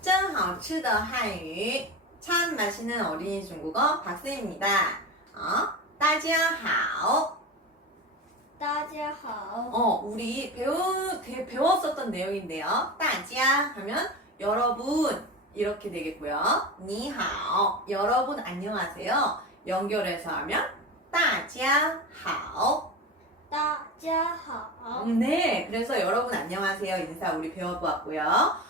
짠 허츠더 한유 참 맛있는 어린이 중국어 박쌤입니다 어? 따지하오 음? 따지하오 어 우리 배우, 배, 웠었던 내용인데요 다자하면 여러분 이렇게 되겠고요 니하오 여러분 안녕하세요 연결해서 하면 다자하오 따지하오 음, 네 그래서 여러분 안녕하세요 인사 우리 배워보았고요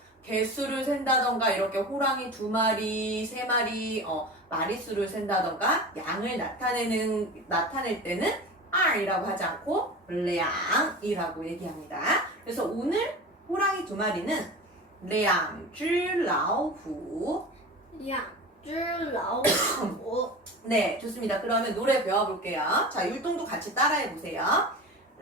개수를 센다던가 이렇게 호랑이 두 마리, 세 마리, 어, 마리수를 센다던가 양을 나타내는 나타낼 때는 R이라고 하지 않고 량이라고 얘기합니다. 그래서 오늘 호랑이 두 마리는 량쥬 라오후 량쥬 라오후 네, 좋습니다. 그러면 노래 배워볼게요. 자, 율동도 같이 따라해보세요. 两只老虎，两只老虎，两只老虎，两只老虎。哦，두마리호랑이가跑，跑。哦，뛰는게快，快，快는빠르다는뜻이에요。두마리토끼가뛰는게아주빠르네요。그러면우리한소절씩해볼게요。两只老虎，两只老虎，两只老虎。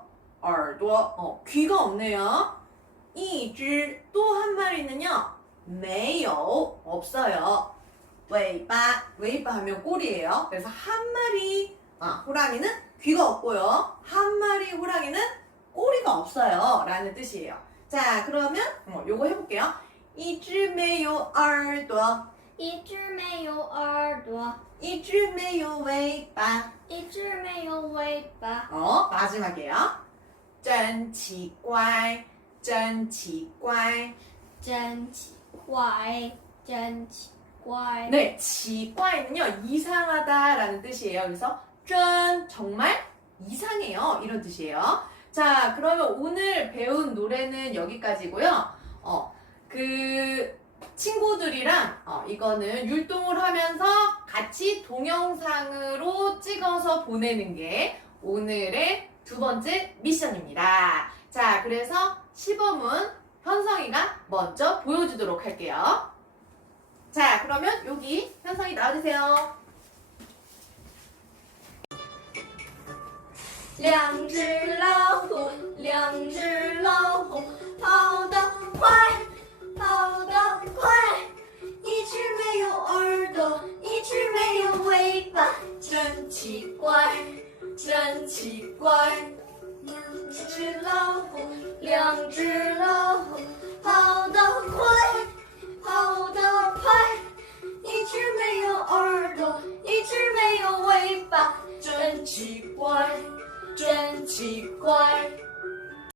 耳朵귀가없네요一只多한마리는요没有없어요尾巴尾巴하면꼬리예요그래서한마리호랑이는귀가없고요한마리호랑이는꼬리가없어요라는뜻이에요자그러면어요거해볼게요一只没有요朵一只没有耳朵一只没有尾巴一只没有尾巴哦마지막에요 어, 真奇怪，真奇怪，真奇怪，真奇怪。네奇怪는요이상하다라는뜻이에요그래서真정말이상해요이런뜻이에요자그러면오늘배운노래는여기까지고요어그친구들이랑어이거는율동을하면서같이동영상으로찍어서보내는게오늘의 두 번째 미션입니다. 자, 그래서 시범은 현성이가 먼저 보여주도록 할게요. 자, 그러면 여기 현성이 나와주세요. 량질. 两只老虎，跑得快，跑得快。一只没有耳朵，一只没有尾巴，真奇怪，真奇怪。